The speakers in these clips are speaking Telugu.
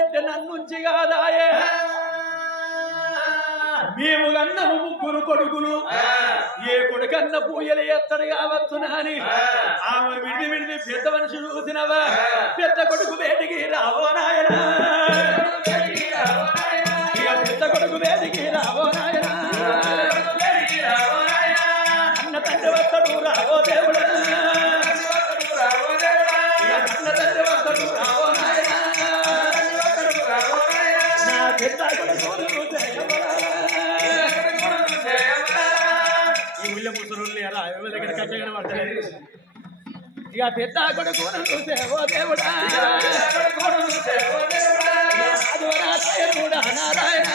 ఎత్తారంటే నన్నుంచి కాదాయే మేము కన్నము ముగ్గురు కొడుకులు ఏ కొడుకన్న పూయలు ఎత్తడు కావచ్చునా అని ఆమె విడిది పెద్ద మనిషి చూసినవా పెద్ద కొడుకు వేటికి రావో నాయన పెద్ద కొడుకు వేటికి రావో నాయన అన్న తండ్రి వస్తాడు రావో దేవుడా అన్న తండ్రి వస్తాడు రావో నాయన నా పెద్ద కొడుకు ఇక పెద్ద కొడుకు సేవో దేవుడా నారాయణ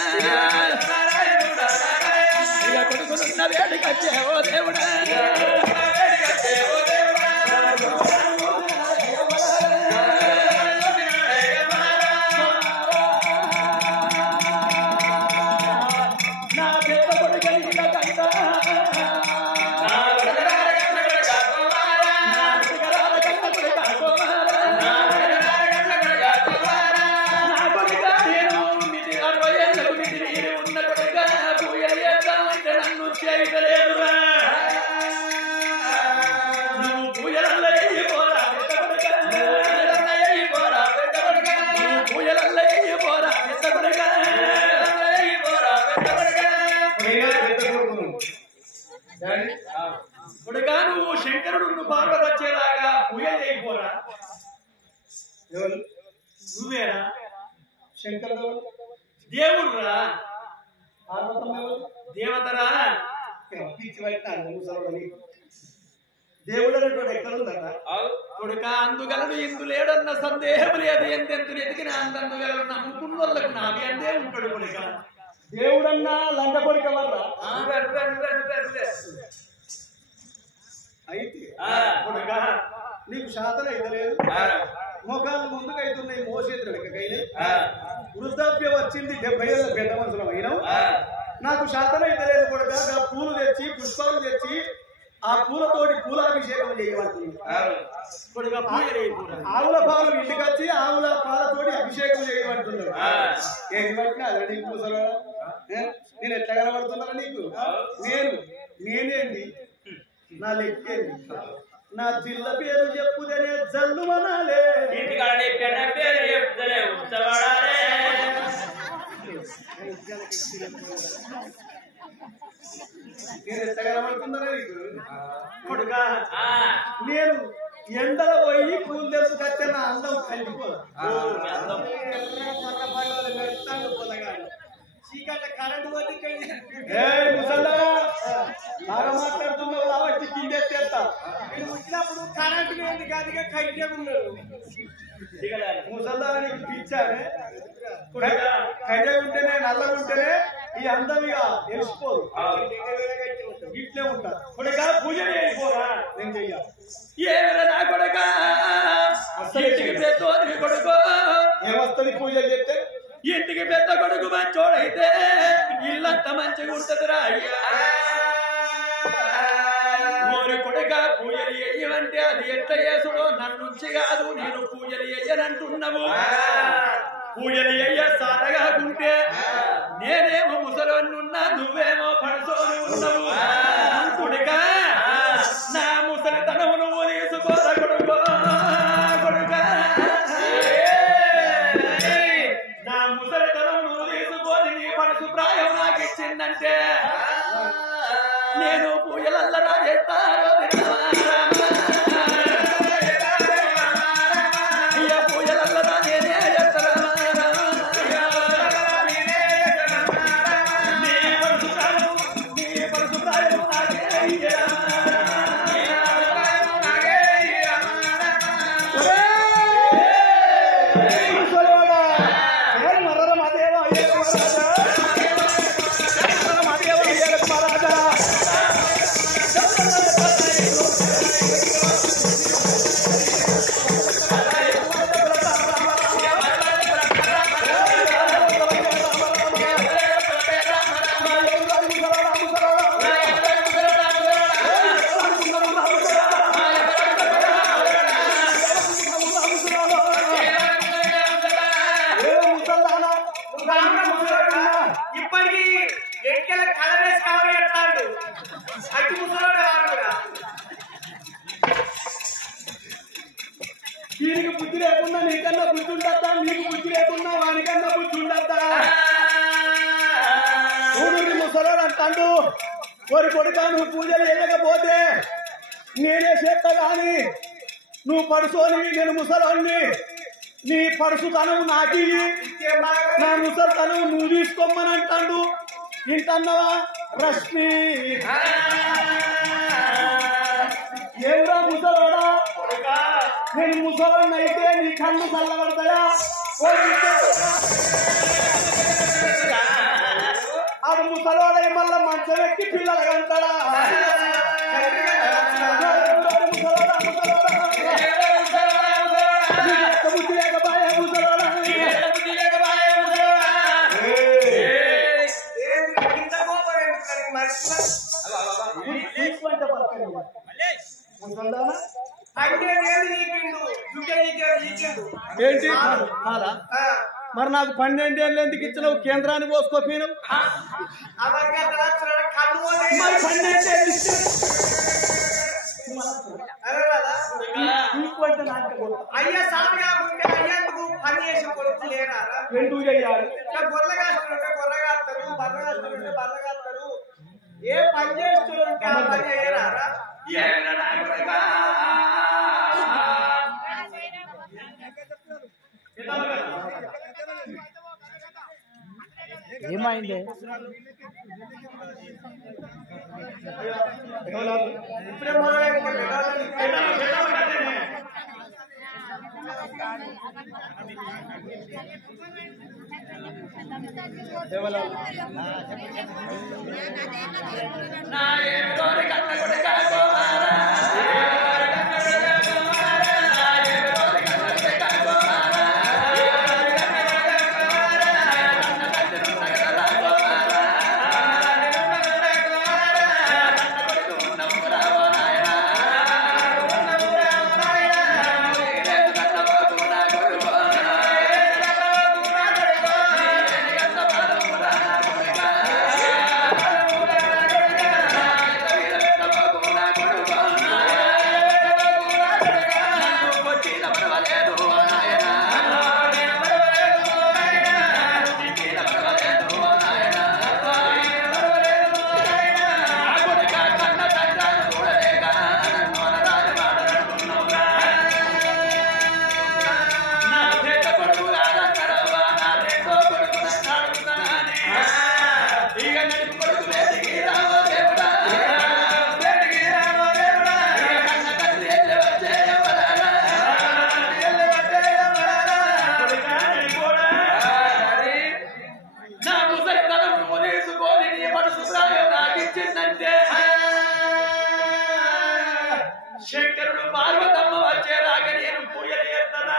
ఇక కొడుకునున్న వేడికచ్చేవో దేవుడా కొడుకా నువ్వు శంకరుడు పార్వతి వచ్చేలాగా పూజలు చేయకపోరా నువ్వేరా శంకరుడు దేవుడురా దేవతరా దేవుడు అనేటువంటి ఎక్కడుందట కొడుక అందుగలడు ఇందులేడన్న సందేహం లేదు ఎంతెంతు ఎదిగిన అందందుగలడు నమ్ముకున్నోళ్ళకు నాది అందే ఉంటాడు కొడుక దేవుడన్నా లంక కొడుక వల్ల అయితే కొడుక నీకు శాతం అయితే లేదు మోకాళ్ళు ముందుకు అవుతున్నాయి మోసేతులకైనా వృద్ధాప్యం వచ్చింది 70 ఏళ్ళ పెద్ద మనుషులు అయినావు నాకు శాతం అయితే లేదు కొడుక పూలు తెచ్చి పుష్పాలు తెచ్చి ఆ పూలతోటి పూలాభిషేకం చేయబడుతుంది ఆవుల పాలు ఇంటికి వచ్చి ఆవుల పాలతోటి అభిషేకం చేయబడుతున్నారు ఏది పట్టినా అదే నీకు పూసలు నేను ఎట్లా కనబడుతున్నారా నీకు నేనేంటి నా లెక్కేంటి నా జిల్ల పేరు చెప్పుదనే జల్లు మనాలే నేను ఎంత కనబడుతున్నారా నీకు కొడుకా నేను ఎండలో పోయి పూలు తెచ్చుకొచ్చే నా అందం కలిగిపోదు కరెంట్ ముసల్లా బాగా మాట్లాడుతున్నావు రావచ్చి కిందెత్తేస్తా నేను వచ్చినప్పుడు కరెంట్ లేదు కాదుగా కైతే ఉన్నారు ముసల్లా నీకు పిచ్చానే కైతే ఉంటేనే నల్లగా ఉంటేనే ఈ అందం ఇక తెలిసిపోదు ఇట్లే ఉంటా కొడుక పూజ చేయకపోరా నేను చెయ్యాలి ఏమైనా కొడుక కొడుకో ఏమొస్తుంది పూజలు చెప్తే ఇంటికి పెద్ద కొడుకు మంచోడైతే ఇల్లంతా మంచిగా ఉంటదిరా అయ్యా ఓరి కొడుక పూజలు చెయ్యమంటే అది ఎట్లా చేసుడో నన్నుంచి కాదు నేను పూజలు చెయ్యనంటున్నావు పూజలు చెయ్య సాటగాకుంటే నేనేమో ముసలోనున్నా నువ్వేమో పడసోని ఉన్నావు కొడుక నా ముసలితనము నువ్వు తీసుకోర కొడుకో కొడుక నా ముసలితనం నువ్వు తీసుకొని నీ పడుసు ప్రాయం నాకు ఇచ్చిందంటే నేను పూజలల్లరా చేస్తారో పూజలల్లరా నేనే మహారాజా ఉండద్దా నీకు బుద్ధి లేకున్నా వానికన్నా బుద్ధి ఉండద్దా ఊరు ముసలోడు అంటాడు కోరి కొడుకా నువ్వు పూజలు చేయకపోతే నేనే చేస్తా గాని నువ్వు పడుసోని నేను ముసలోని నీ పడుసుతనం నాకి నా ముసలితనం నువ్వు తీసుకోమని అంటాడు ఇంటన్నావా రశ్మి ఏమిరా ముసలోడా నేను ముసలోడిని అయితే నీ కన్ను చల్లబడతాయా ఆడు ముసలోడై మళ్ళా మంచం ఎక్కి పిల్లలు కంటాడా ముసలోడా బుద్ధి లేకపోయా ముసలోడా ఏంటి మరి నాకు 12 ఏళ్ళు ఎందుకు ఇచ్చినావు కేంద్రాన్ని పోసుకోపోయినావు అయ్యా సామి కాకుండా అయ్యేందుకు పని చేసి కొడుకు లేరా ఎందుకు చెయ్యాలి గొర్రెగాస్తుంటే గొర్రెగాస్తారు బర్రగాస్తుంటే బర్రగాస్తారు ఏ పని చేస్తుంటే ఆ పని చేయరా ఏమైంది ఇప్పుడే మొదలైపోయింది శంకరుడు పార్వతమ్మ వచ్చేదాకా నేను పూజలు చేస్తానా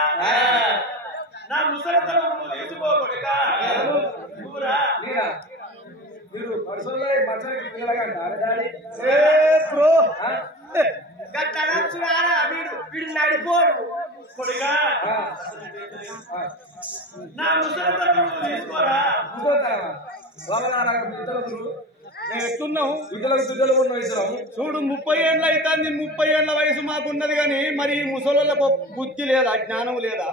నా ముసలితనం తీసుకోబడుక మీరు పర్సనల్ మంచానికి పిల్లలకంటారు డాడీ బ్రో గట్టనచ్చురారా వీడు నడిపోడు కొడుకా నా ముసలితనం తీసుకోరా మేము ఎట్టున్నాము బిడ్డలు ఉన్న వయసు చూడు 30 ఏళ్ళు అవుతుంది 30 ఏళ్ల వయసు మాకున్నది కానీ మరి ముసలోళ్ళకు బుద్ధి లేదా జ్ఞానం లేదా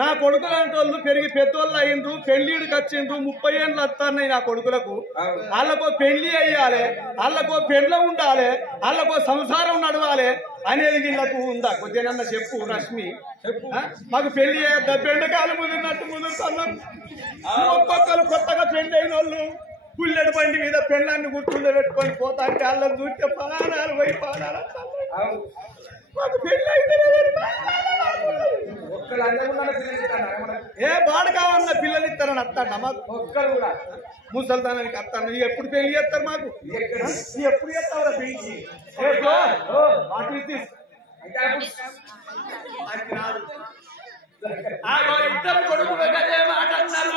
నా కొడుకులు అంటోళ్ళు పెరిగి పెద్దోళ్ళు అయిండ్రు పెళ్లిడికి వచ్చిండ్రు 30 ఏళ్ళు వస్తున్నాయి నా కొడుకులకు వాళ్ళకో పెళ్లి అయ్యాలి వాళ్ళకో పెళ్ళ ఉండాలి వాళ్ళకో సంసారం నడవాలి అనేది వీళ్ళకు ఉందా కొద్దిగా చెప్పు రశ్మి మాకు పెళ్లి బెండకాయలు ముదిరినట్టు ముదురుతున్నాం ఒక్కొక్కరు కొత్తగా పెళ్లి అయిన వాళ్ళు పుల్లెడు బండి మీద పెళ్ళాన్ని గుర్తుండే పెట్టుకొని పోతా అంటే వాళ్ళని చూస్తే పానాలు పోయి పానాలు మాకు పెళ్ళి అయితే ఏ బాడ కావాలన్న పిల్లలు ఇస్తారని వస్తాడ మాకు ఒక్కరు కూడా ముసల్దానానికి వస్తాను ఎప్పుడు పెళ్లి చేస్తారు మాకు ఎప్పుడు చేస్తావురా పెళ్లి ఇద్దరు కొడుకులు కదే మాట అన్నారు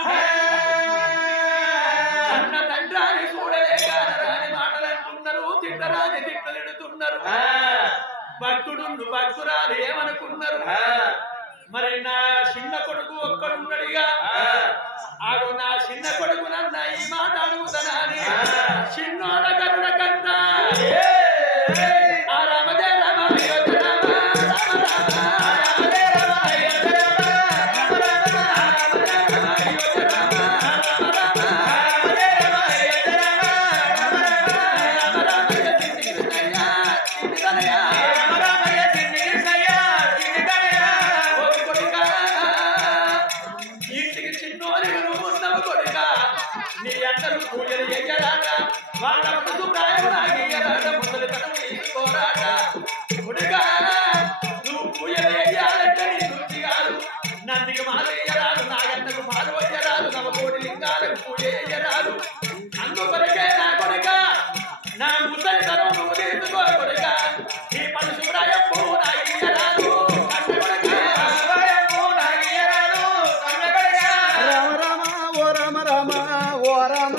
అన్న తండ్రాన్ని చూడలేక రాని మాటలు అంటున్నారు తిట్టరాని తిట్టలిడుతున్నారు భక్తురాలు ఏమనుకున్నారు మరి నా చిన్న కొడుకు ఒక్కడున్నాడుగా ఆడు నా చిన్న కొడుకు నన్న ఈ మాట అడుగుతానా అని చిన్నోడ కరుణ కన్నా ఆ రామదే రామ అయోధ్య రామ రామ రామ రామదే రామ అయోధ్య రామ రామ చిన్నోని నువ్వు ఉన్నావు కొడుక నీ అందరూ పూజలు చెయ్యరాట వాళ్ళ మనసు ప్రాయం నాగేయరాట ముసలితనం తీసుకోరాట కొడుక నువ్వు పూజలు చెయ్యాలంటే నీ తృప్తి కాదు నందికి మాలు వేయరాదు నాగన్నకు మాలు వేయరాదు నవకోటి లింగాలకు పూజ చేయరాదు అందుకొరకే నా కొడుక నా ముసలితనం నువ్వు తీసుకో కొడుక నీ మనసు ప్రాయం నాగేయరాదు రామ రామ ఓ రామ రామ ఓ రామ